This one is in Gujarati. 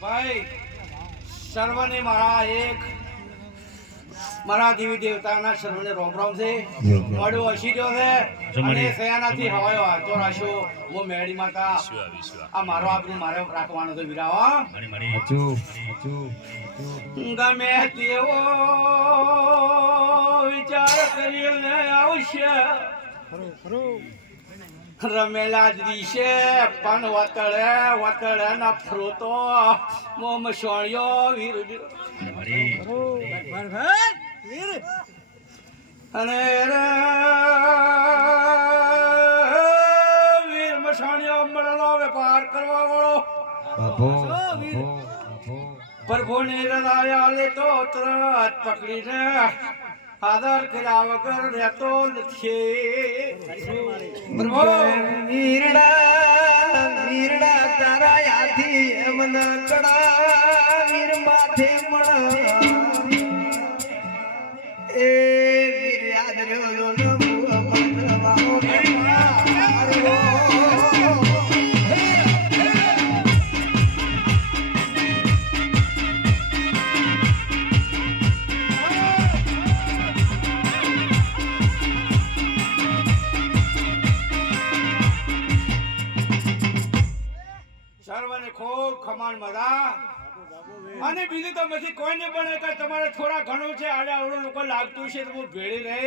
ભાઈ સર્વને મારા દેવી દેવતાના સર્વને રોમ રોમ છે. મોડું હસી ગયો છે અને સયાનાથી હવાયો હારતો રાખ્યો. હું મેળી માતા આ મારો આપણે મારે રાખવાનો તો વિરાવા ગમે તેવો વિચાર કરીને આવશે રમેલા જ દિશે પણ વતળે ના ફ્રોતો મોમ સોણ્યો વીર અને વીર મસાણ્યો મળનો વેપાર કરવા વાળો પ્રભુની રદાયા લેતો તરત પકડીને આદર કર્યા વગર રહેતો નથી. પ્રભુ વીરડા તારા યાથી એમન કડા વીર માથે મળા એ વીર યાદ રહ્યો સર્વને ખૂબ ખમાન મજા અને બીજું તો પછી કોઈને પણ તમારે થોડા ઘણું છે આડા અવળું લોકો લાગતું છે તો હું ભેળી રહી